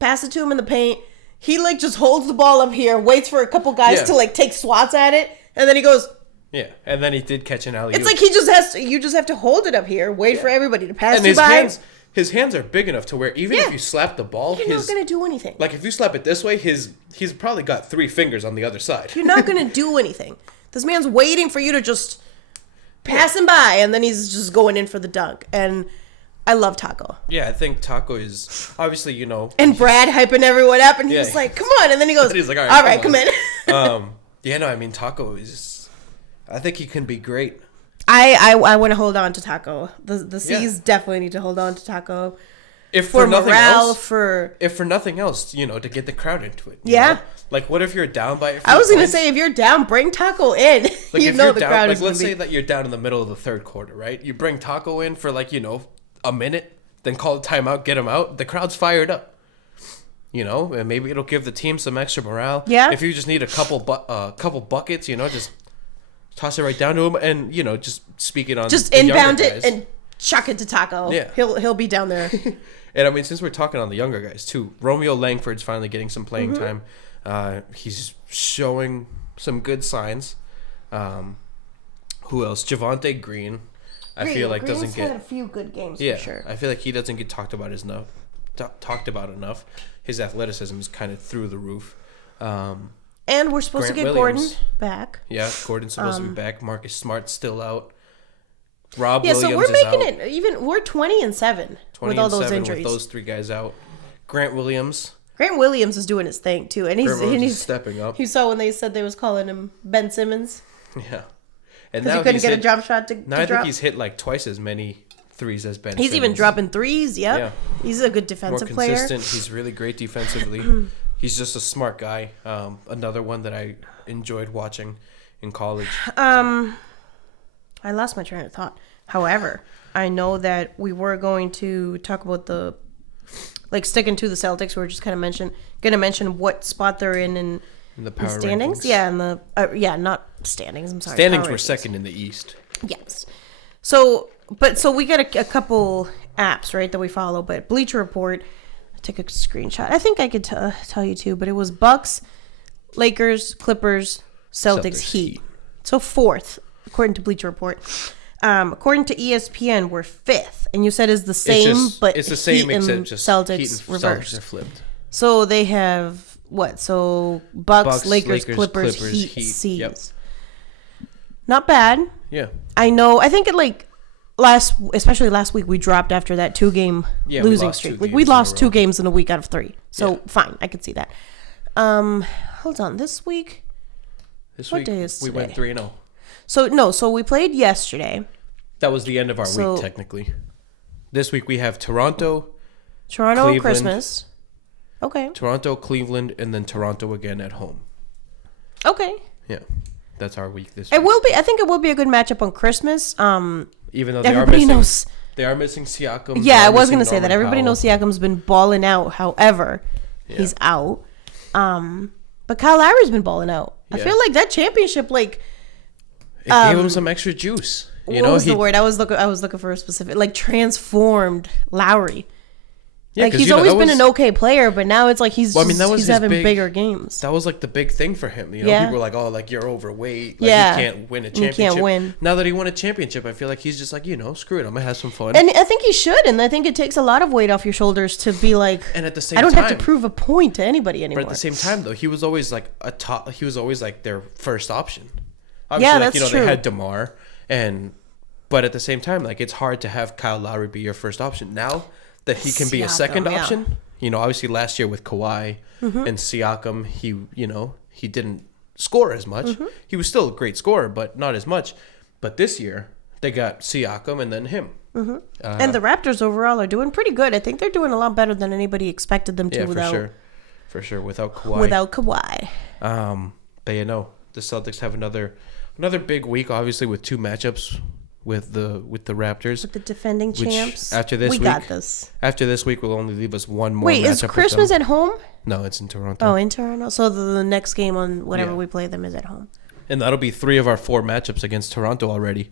Passed it to him in the paint. He, like, just holds the ball up here, waits for a couple guys to, like, take swats at it, and then he goes... Yeah, and then he did catch an alley-oop. It's like you just have to hold it up here, wait for everybody to pass you by. His hands are big enough to where even if you slap the ball, you're not going to do anything. Like, if you slap it this way, he's probably got 3 fingers on the other side. You're not going to do anything. This man's waiting for you to just pass him by, and then he's just going in for the dunk. And I love Taco. Yeah, I think Taco is obviously, And Brad hyping everyone up, and he's like, come on. And then he goes, he's like, all right, come in. I mean, Taco is... I think he can be great. I want to hold on to Taco. The C's definitely need to hold on to Taco. if for nothing morale, else, for if for nothing else, to get the crowd into it. Yeah. Know? Like, what if you're down by? I was gonna say, if you're down, bring Taco in. Like, you if know you're the down, crowd like, is let's gonna say be. that you're down in the middle of the third quarter, right? You bring Taco in for a minute, then call a timeout, get him out. The crowd's fired up. And maybe it'll give the team some extra morale. Yeah. If you just need a couple buckets, just toss it right down to him, and just speak it on. Just the inbound younger it guys. and chuck it to Taco. Yeah. He'll be down there. And I mean, since we're talking on the younger guys too, Romeo Langford's finally getting some playing time. He's showing some good signs. Who else? Javonte Green. I feel like Green's doesn't had get. a few good games Yeah, for sure. I feel like he doesn't get talked about enough. His athleticism is kind of through the roof. And we're supposed Grant to get Williams. Gordon back. Yeah, Gordon's supposed to be back. Marcus Smart's still out. Rob Yeah, Williams so we're is making out. it. We're 20-7 with all those injuries. with those three guys out. Grant Williams. Grant Williams is doing his thing too, and Grant Williams is he's stepping up. You saw when they said they was calling him Ben Simmons Yeah, and because he couldn't get a jump shot to Now I drop. think he's hit like twice as many threes as Ben. He's even Simmons. dropping threes. Yep. Yeah. He's a good More defensive player. consistent. He's really great defensively. He's just a smart guy. Another one that I enjoyed watching in college. I lost my train of thought. However, I know that we were going to talk about sticking to the Celtics. We were just kind of going to mention what spot they're in The power standings. rankings. Yeah, in the not standings. I'm sorry. Standings power were rankings. second in the East. Yes. So we got a couple apps, right, that we follow, but Bleacher Report, I took a screenshot. I think I could tell you too, but it was Bucks, Lakers, Clippers, Celtics, Heat. So fourth, according to Bleacher Report. According to ESPN, we're fifth, and you said it's the same, but it's the same Heat and except just Celtics Heat and reversed. Celtics are flipped. So they have what? So Bucks, Lakers, Clippers, Heat, Heat. C's. Yep. Not bad. Yeah. I know. I think especially last week, we dropped after that 2-game losing streak. We lost 2 games in a week out of 3. So fine, I could see that. Hold on. This week. What day is we today? went 3-0. So we played yesterday. That was the end of our week technically. This week we have Toronto, Cleveland. Christmas. Okay. Toronto, Cleveland, and then Toronto again at home. Okay. Yeah. That's our week this week. It will be. I think it will be a good matchup on Christmas. Even though everybody knows. They are missing Siakam. Yeah, I was going to say that. Everybody knows Siakam's been balling out. However, he's out. But Kyle Lowry's been balling out. I feel like that championship, it gave him some extra juice. What was the word? I was looking for a specific, transformed Lowry. Yeah, he's always been an okay player, but now it's like he's having bigger games. That was the big thing for him. People were like, "Oh, you're overweight. You can't win a championship." You can't win. Now that he won a championship, I feel like he's just screw it. I'm gonna have some fun. And I think he should, and I think it takes a lot of weight off your shoulders to be like. And at the same time, I don't have to prove a point to anybody anymore. But at the same time, though, he was always He was always their first option. Obviously, that's true. They had DeMar, but at the same time, it's hard to have Kyle Lowry be your first option now that he can be a second option. Obviously last year with Kawhi and Siakam, he didn't score as much. He was still a great scorer, but not as much. But this year, they got Siakam and then him. And the Raptors overall are doing pretty good. I think they're doing a lot better than anybody expected them to. Yeah, for sure. Without Kawhi. But the Celtics have another big week, obviously with 2 matchups. With the Raptors, with the defending champs. After this we week, got this. After this week, will only leave us one more. Wait, matchup is Christmas at home? No, it's in Toronto. Oh, in Toronto. So the next game on whenever we play them is at home. And that'll be 3 of our 4 matchups against Toronto already.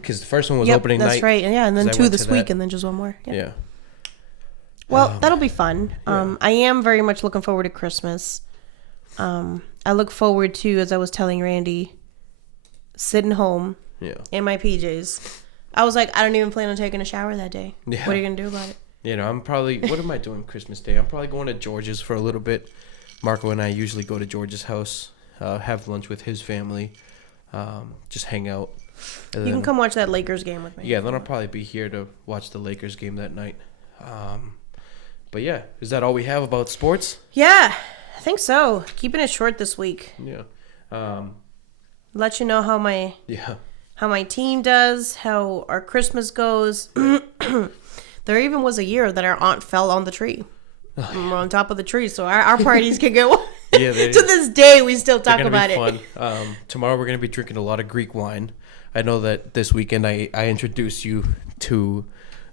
Because the first one was opening night. That's right. Yeah, and then 2 this week, and then just 1 more. Yeah. Well, that'll be fun. I am very much looking forward to Christmas. I look forward to, as I was telling Randy, sitting home. Yeah. In my PJs. I was like, I don't even plan on taking a shower that day. Yeah. What are you going to do about it? I'm probably, what am I doing Christmas Day? I'm probably going to George's for a little bit. Marco and I usually go to George's house, have lunch with his family, just hang out. You can come watch that Lakers game with me. Yeah, then I'll probably be here to watch the Lakers game that night. But yeah, is that all we have about sports? Yeah, I think so. Keeping it short this week. Yeah. Let you know how my team does, how our Christmas goes. There even was a year that our aunt fell on the tree. We're on top of the tree, so our parties can get... Yeah, to this day, we still talk about it. Fun. Tomorrow we're going to be drinking a lot of Greek wine. I know that this weekend I introduced you to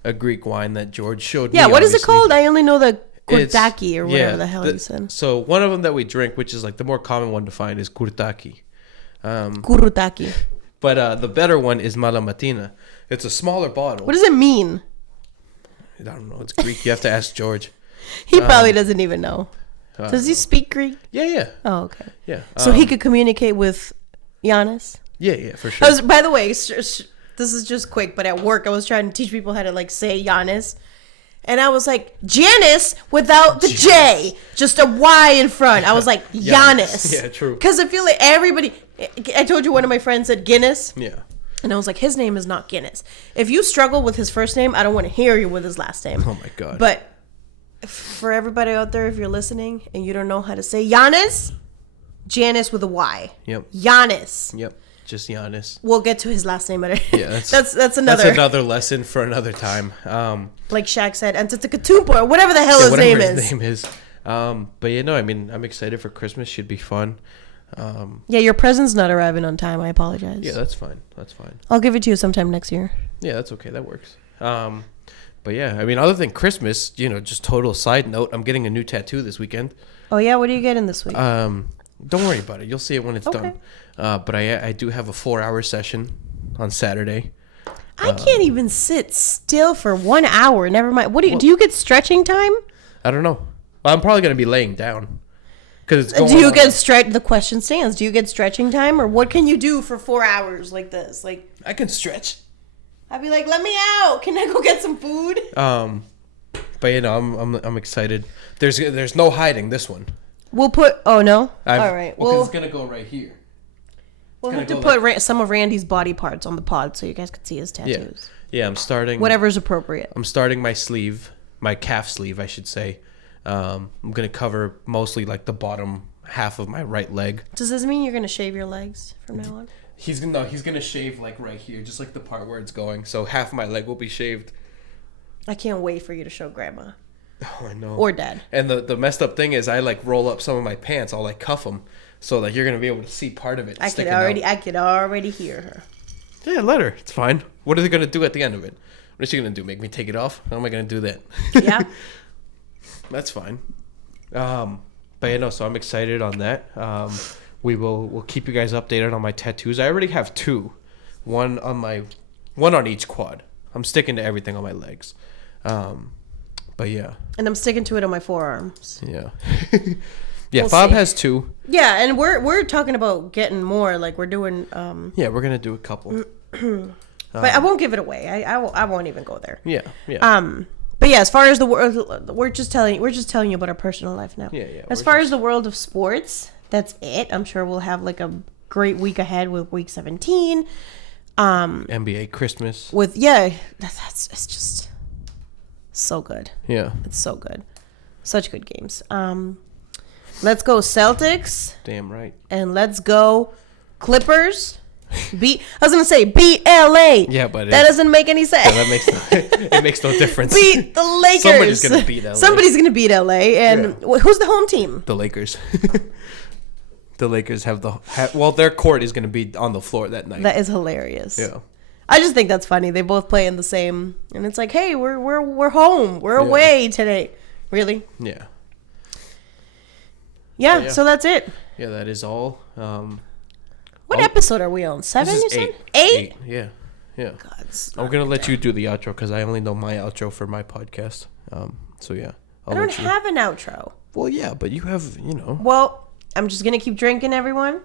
a Greek wine that George showed me. Yeah, what is it called? I only know the kurtaki or whatever the hell you said. So one of them that we drink, which is like the more common one to find, is kurtaki. Kurutaki. But the better one is Malamatina. It's a smaller bottle. What does it mean? I don't know. It's Greek. You have to ask George. He probably doesn't even know. Does he speak Greek? Yeah. Oh, okay. Yeah. So he could communicate with Giannis? Yeah, for sure. By the way, this is just quick, but at work I was trying to teach people how to like say Giannis. And I was like, Janice without the J. Just a Y in front. I was like, Giannis. Yeah, true. Because I feel like everybody... I told you one of my friends said Guinness. Yeah. And I was like, his name is not Guinness. If you struggle with his first name, I don't want to hear you with his last name. Oh, my God. But for everybody out there, if you're listening and you don't know how to say Giannis, Janice with a Y. Yep. Giannis. Yep. Just Giannis. We'll get to his last name. Yeah, that's another lesson for another time. Like Shaq said, Antetokounmpo or whatever the hell his name is. But I mean, I'm excited for Christmas. Should be fun. Yeah, your present's not arriving on time. I apologize. Yeah, that's fine. I'll give it to you sometime next year. Yeah, that's okay. That works. But yeah, I mean, other than Christmas, just total side note, I'm getting a new tattoo this weekend. Oh yeah, what are you getting this week? Don't worry about it. You'll see it when it's done. But I do have a 4-hour session on Saturday. I can't even sit still for 1 hour. Never mind. Do you get stretching time? I don't know. I'm probably gonna be laying down. The question stands. Do you get stretching time, or what can you do for 4 hours like this? Like I can stretch. I'd be like, let me out. Can I go get some food? But I'm excited. There's no hiding this one. We'll put. Oh no. All right. Well, it's gonna go right here. We'll have to put some of Randy's body parts on the pod so you guys can see his tattoos. Yeah. I'm starting. Whatever's appropriate. I'm starting my sleeve, my calf sleeve, I should say. I'm gonna cover mostly like the bottom half of my right leg. Does this mean you're gonna shave your legs from now on? He's gonna shave like right here, just like the part where it's going. So half of my leg will be shaved. I can't wait for you to show Grandma. Oh, I know. Or Dad. And the messed up thing is, I like roll up some of my pants. I'll like cuff them, so like you're gonna be able to see part of it. I could already hear her. Yeah, let her. It's fine. What are they gonna do at the end of it? What is she gonna do? Make me take it off? How am I gonna do that? Yeah. That's fine. But so I'm excited on that. We'll keep you guys updated on my tattoos. I already have 2, one on each quad. I'm sticking to everything on my legs. But yeah. And I'm sticking to it on my forearms. Yeah. Yeah, Fab has 2. Yeah, and we're talking about getting more. Like we're doing. Yeah, we're gonna do a couple. But I won't give it away. I won't even go there. Yeah. But yeah, as far as the world, we're just telling you about our personal life now. Yeah. As far as the world of sports, that's it. I'm sure we'll have like a great week ahead with week 17. NBA Christmas. It's just so good. Yeah. It's so good. Such good games. Let's go Celtics. Damn right. And let's go Clippers. I was gonna say beat LA. Yeah, but that doesn't make any sense. Yeah, it makes no difference. Beat the Lakers. Somebody's gonna beat LA. Somebody's gonna beat LA. And who's the home team? The Lakers. The Lakers have their court is gonna be on the floor that night. That is hilarious. Yeah. I just think that's funny. They both play in the same, and it's like, hey, we're home. We're away today. Really? Yeah. Yeah. So that's it. Yeah, that is all. What episode are we on? 7, you said? 8? Yeah. God, I'm going to let you do the outro because I only know my outro for my podcast. So, yeah. I don't have an outro. Well, yeah, but you have, Well, I'm just going to keep drinking, everyone.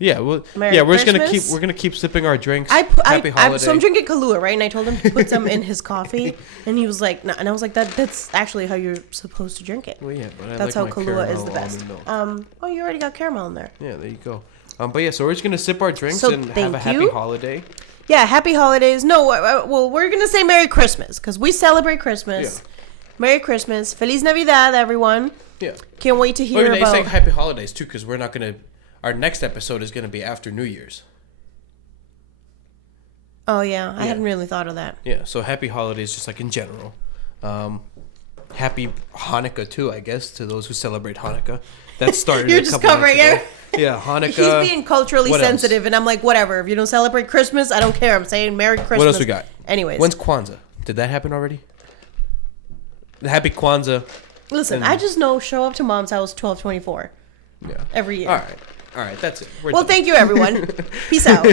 Yeah, well, Merry Christmas. We're gonna keep sipping our drinks. Happy holiday. So I'm drinking Kahlua, right? And I told him to put some in his coffee, and he was like, "No," and I was like, "That's actually how you're supposed to drink it." Well, yeah, but that's like how Kahlua is the best. Oh, you already got caramel in there. Yeah, there you go. But yeah, so we're just gonna sip our drinks and have a happy holiday. Yeah, happy holidays. No, well, we're gonna say Merry Christmas because we celebrate Christmas. Yeah. Merry Christmas, Feliz Navidad, everyone. Yeah. Can't wait to hear about. Say happy holidays too, because we're not gonna. Our next episode is gonna be after New Year's. Oh, yeah. I hadn't really thought of that. Yeah, so happy holidays just like in general. Happy Hanukkah too, I guess, to those who celebrate Hanukkah. That started You're a just couple covering months ago. it. Yeah, Hanukkah. He's being culturally What sensitive, else? and I'm like, whatever. If you don't celebrate Christmas, I don't care. I'm saying Merry Christmas. What else we got? Anyways. When's Kwanzaa? Did that happen already? The Happy Kwanzaa. Listen, I just know show up to mom's house 12/24. Yeah. Every year. All right. That's it. We're Well, done. thank you, everyone. Peace out.